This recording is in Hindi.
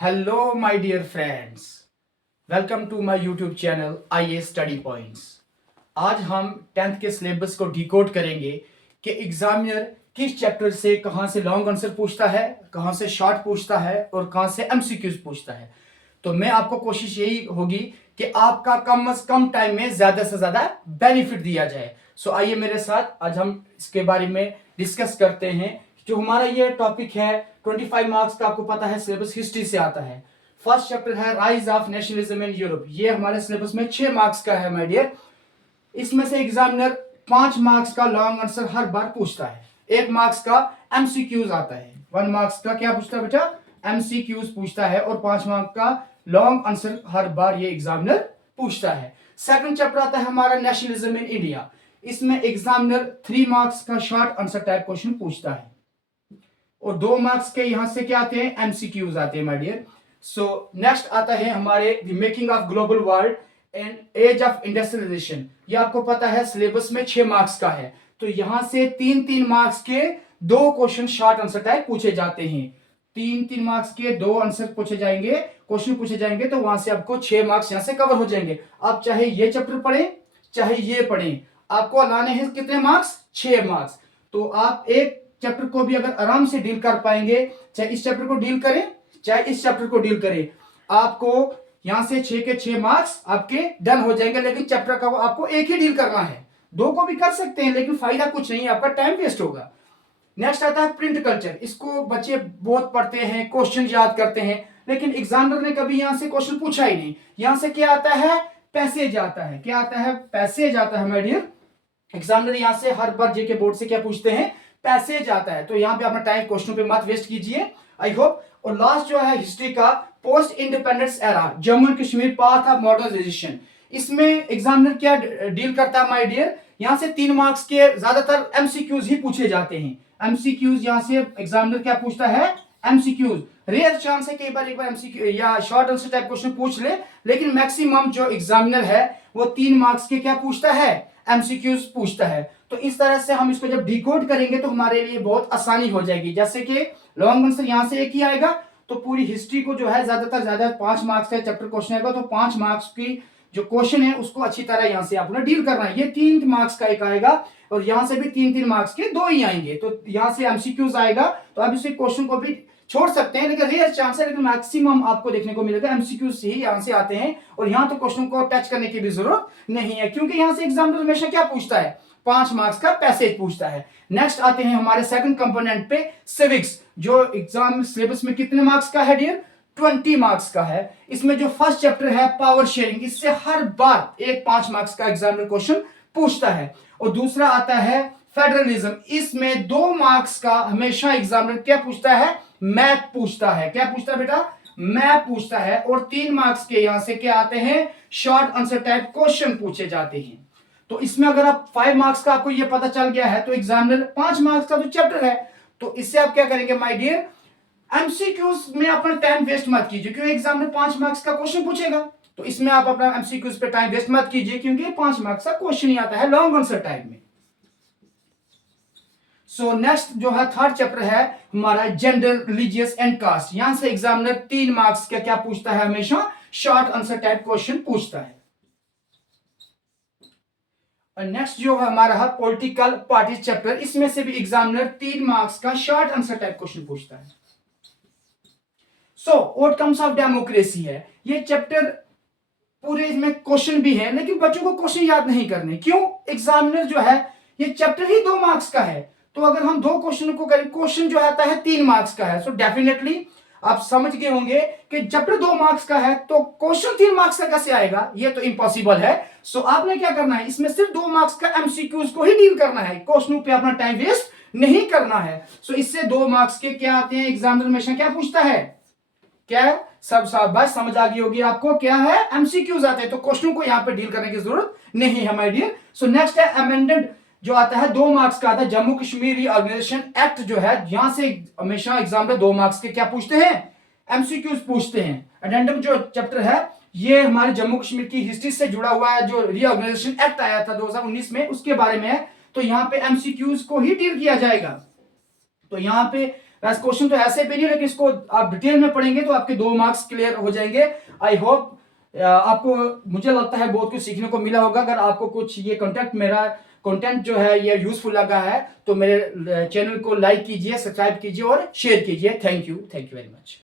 Hello my dear friends, welcome to my YouTube channel IA study points. आज हम 10th के सिलेबस को डिकोड करेंगे कि एग्जामिनर किस चैप्टर से कहां से लॉन्ग आंसर पूछता है, कहां से शॉर्ट पूछता है और कहां से एमसीक्यूज पूछता है। तो मैं आपको कोशिश यही होगी कि आपका कम से कम टाइम में ज्यादा से ज्यादा बेनिफिट दिया जाए। सो आइए मेरे साथ आज हम इसके बारे में डिस्कस करते हैं। जो हमारा ये टॉपिक है 25 मार्क्स का, आपको पता है सिलेबस हिस्ट्री से आता है। फर्स्ट चैप्टर है rise of nationalism in Europe. ये हमारे सिलेबस में 6 मार्क्स का है माय डियर। इसमें से एग्जामिनर 5 मार्क्स का लॉन्ग आंसर हर बार पूछता है, 1 मार्क्स का एमसीक्यूज आता है। 1 मार्क्स का क्या पूछता है बेटा? एमसीक्यूज पूछता है और 5 मार्क्स का लॉन्ग आंसर हर बार ये एग्जामिनर पूछता है। सेकंड चैप्टर आता है हमारा नेशनलिज्म इन इंडिया। इसमें एग्जामिनर 3 मार्क्स का शॉर्ट आंसर टाइप क्वेश्चन पूछता है और 2 मार्क्स के यहां से क्या आते हैं? एमसीक्यूज आते हैं माय डियर। सो नेक्स्ट आता है हमारे the making of global world and age of industrialization. ये आपको पता है सिलेबस में 6 मार्क्स का है, तो यहां से 3-3 मार्क्स के 2 क्वेश्चन शॉर्ट आंसर टाइप पूछे जाते हैं। 3-3 मार्क्स के 2 आंसर पूछे जाएंगे, क्वेश्चन पूछे जाएंगे, तो वहां से आपको 6 मार्क्स यहां से कवर हो जाएंगे। आप चाहे ये चैप्टर पढ़ें चाहे ये पढ़ें, आपको लाने हैं कितने मार्क्स? 6 मार्क्स। तो आप एक चैप्टर को भी अगर आराम से डील कर पाएंगे, चाहे इस चैप्टर को डील करें चाहे इस चैप्टर को डील करें, आपको यहां से 6 के 6 मार्क्स आपके डन हो जाएंगे। लेकिन चैप्टर का आपको एक ही डील करना है, 2 को भी कर सकते हैं लेकिन फायदा कुछ नहीं है, आपका टाइम वेस्ट होगा। नेक्स्ट आता है प्रिंट कल्चर। इसको बच्चे बहुत पढ़ते हैं, क्वेश्चन याद करते हैं, लेकिन एग्जामिनर ने कभी यहां से क्वेश्चन पूछा ही नहीं। यहां से क्या आता है? पैसेज आता है। क्या आता है? पैसेज आता है माय डियर। एग्जामिनर यहां से हर बार जेके बोर्ड से क्या पूछते हैं? पैसेज आता है। तो यहां पे अपना टाइम क्वेश्चन पे मत वेस्ट कीजिए, आई होप। और लास्ट जो है हिस्ट्री का post independence era, Jammu and Kashmir path of modernization. इसमें एग्जामिनर क्या डील करता है माय डियर? यहां से 3 मार्क्स के ज्यादातर एमसीक्यूज ही पूछे जाते हैं। एमसीक्यूज यहां से एग्जामिनर क्या पूछता है? एमसीक्यूज। रेयर चांस है कई बार एक बार एमसीक्यू या शॉर्ट आंसर टाइप क्वेश्चन पूछ ले, लेकिन मैक्सिमम जो एग्जामिनर है वो 3 मार्क्स के क्या पूछता है? एमसीक्यूज पूछता है। तो इस तरह से हम इसको जब डिकोड करेंगे तो हमारे लिए बहुत आसानी हो जाएगी। जैसे कि लॉन्ग आंसर यहां से एक ही आएगा, तो पूरी हिस्ट्री को जो है ज्यादातर ज्यादा 5 मार्क्स का चैप्टर क्वेश्चन आएगा, तो 5 मार्क्स की जो क्वेश्चन है उसको अच्छी तरह यहां से आपने डील करना है। ये 3 मार्क्स का एक आएगा और यहां से भी 3-3 मार्क्स के 2 ही आएंगे, तो यहां से एमसीक्यूज आएगा। तो आप इसे क्वेश्चन को भी छोड़ सकते हैं, लेकिन रेयर चांस है, लेकिन मैक्सिमम आपको देखने को मिलेगा एमसीक्यू से ही यहां से आते हैं। और यहां तो क्वेश्चन को टच करने की भी जरूरत नहीं है, क्योंकि यहां से एग्जामिनर हमेशा क्या पूछता है? 5 मार्क्स का पैसेज पूछता है। नेक्स्ट आते हैं हमारे सेकंड कंपोनेंट पे, सिविक्स, जो एग्जाम सिलेबस में कितने मार्क्स का है डियर? 20 मार्क्स का है। इसमें जो फर्स्ट चैप्टर है पावर शेयरिंग, इससे हर बार एक 5 मार्क्स का एग्जामिनर क्वेश्चन पूछता है। और दूसरा आता है फेडरलिज्म। इसमें 2 मार्क्स का हमेशा एग्जामिनर क्या पूछता है? मैथ पूछता है। क्या पूछता है बेटा? मैथ पूछता है। और 3 मार्क्स के यहां से क्या आते हैं? शॉर्ट आंसर टाइप क्वेश्चन पूछे जाते हैं। तो इसमें अगर आप 5 मार्क्स का आपको ये पता चल गया है, तो एग्जामिनर 5 मार्क्स का जो चैप्टर है, तो इससे आप क्या करेंगे माय डियर? एमसीक्यूज में अपना टाइम वेस्ट मत कीजिए, क्योंकि एग्जामिनर 5 मार्क्स का क्वेश्चन पूछेगा, तो इसमें आप अपना एमसीक्यूज पे टाइम वेस्ट मत कीजिए, क्योंकि 5 मार्क्स का क्वेश्चन ही आता है लॉन्ग आंसर टाइप में। सो नेक्स्ट जो है थर्ड चैप्टर है हमारा जेंडर, रिलीजियस एंड कास्ट। यहां से एग्जामिनर 3 मार्क्स का क्या पूछता है? हमेशा शॉर्ट आंसर टाइप क्वेश्चन पूछता है। और नेक्स्ट जो है हमारा है पॉलिटिकल पार्टी चैप्टर। इसमें से भी एग्जामिनर 3 मार्क्स का शॉर्ट आंसर टाइप क्वेश्चन पूछता है। सो आउटकम्स ऑफ डेमोक्रेसी है ये चैप्टर। पूरे इसमें क्वेश्चन भी है, लेकिन बच्चों को क्वेश्चन याद नहीं करने। क्यों? एग्जामिनर जो है ये चैप्टर ही 2 मार्क्स का है, तो अगर हम 2 क्वेश्चन को करें, क्वेश्चन जो आता है 3 मार्क्स का है, सो डेफिनेटली आप समझ गए होंगे कि चैप्टर 2 मार्क्स का है तो क्वेश्चन 3 मार्क्स का कैसे आएगा? ये तो इम्पॉसिबल है। सो आपने क्या करना है? इसमें सिर्फ 2 मार्क्स का एमसीक्यूज को ही डील करना है, क्वेश्चन पे अपना टाइम वेस्ट नहीं करना है। सो इससे 2 मार्क्स के क्या आते हैं? एग्जामिनर हमेशा क्या पूछता है? क्या? सब शाबाश, समझ आ गई होगी आपको। क्या है? एमसीक्यूज आते हैं, तो क्वेश्चन को यहां पे डील करने की जरूरत नहीं है माय डियर। सो नेक्स्ट है अमेंडेड, जो आता है 2 मार्क्स का आता है जम्मू कश्मीर रीऑर्गेनाइजेशन एक्ट। जो है यहां से हमेशा एग्जाम में 2 मार्क्स के क्या पूछते हैं? एमसीक्यूज पूछते हैं। अडेंडम जो चैप्टर है ये हमारे जम्मू कश्मीर की हिस्ट्री से जुड़ा हुआ है, जो रीऑर्गेनाइजेशन एक्ट आया था 2019 में, उसके बारे में है। तो यहाँ पे एमसीक्यूज को ही डील किया जाएगा। तो यहाँ पे वैसे क्वेश्चन तो ऐसे भी नहीं, लेकिन इसको आप डिटेल में पढ़ेंगे तो आपके 2 मार्क्स क्लियर हो जाएंगे। आई होप आपको, मुझे लगता है बहुत कुछ सीखने को मिला होगा। अगर आपको कुछ ये मेरा कंटेंट जो है ये यूजफुल लगा है तो मेरे चैनल को लाइक कीजिए, सब्सक्राइब कीजिए और शेयर कीजिए। Thank you very much.